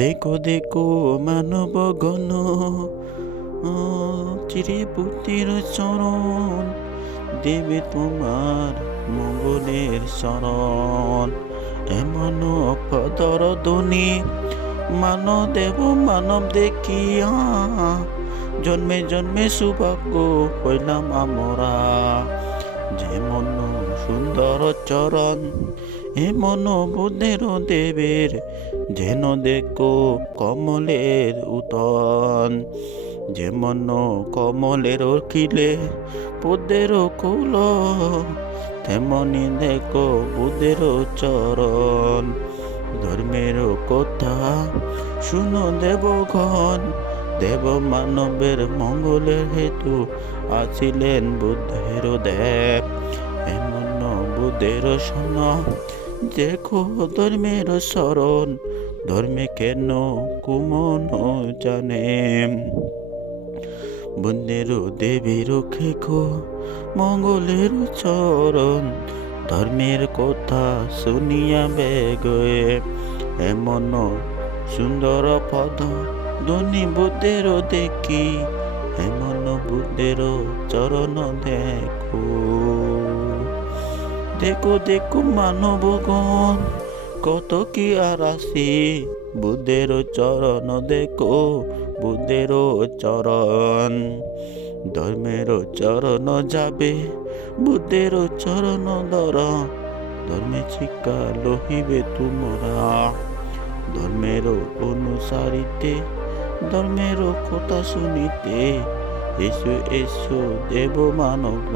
দেখো দেখো, মানব গণ চিরে পুতির চরণ, দেবে তোমার মঙ্গলের শরণ। এমন পদর ধ্বনি মান দেব, মানব দেখিয়া, জন্মে জন্মে সৌভাগ্য হইলাম আমরা। যেমন সুন্দর চরণ এমন বুদ্ধের দেবের, যেন দেখো কমলের উতন। যেমন কমলের কিলে বুদ্ধের কুল, তেমনি দেখো বুদ্ধের চরণ। ধর্মের কথা শুনো দেবগণ, দেব মানবের মঙ্গলের হেতু আছিলেন বুদ্ধের দেব। এমন বুদ্ধের শোন দেখো ধর্মের স্মরণ, ধর্মে কেন কুমন জানে? বুদ্ধের দেবীর খেকো মঙ্গলের চরণ, ধর্মের কথা শুনিয়া বেগয়ে। এমন সুন্দর পদ ধনী বুদ্ধের দেখি, এমন বুদ্ধের চরণ দেখো। দেখো দেখো মানবগণ কত কি আর আসি বুদ্ধের চরণ দেখো বুদ্ধের চরণ ধর্মের চরণ যাবে বুদ্ধের চরণ ধর, ধর্মে শিক্ষা লহিবে তোমরা ধর্মের অনুসারিতে ধর্মের কথা শুনিতে, এসো এসো দেব মানব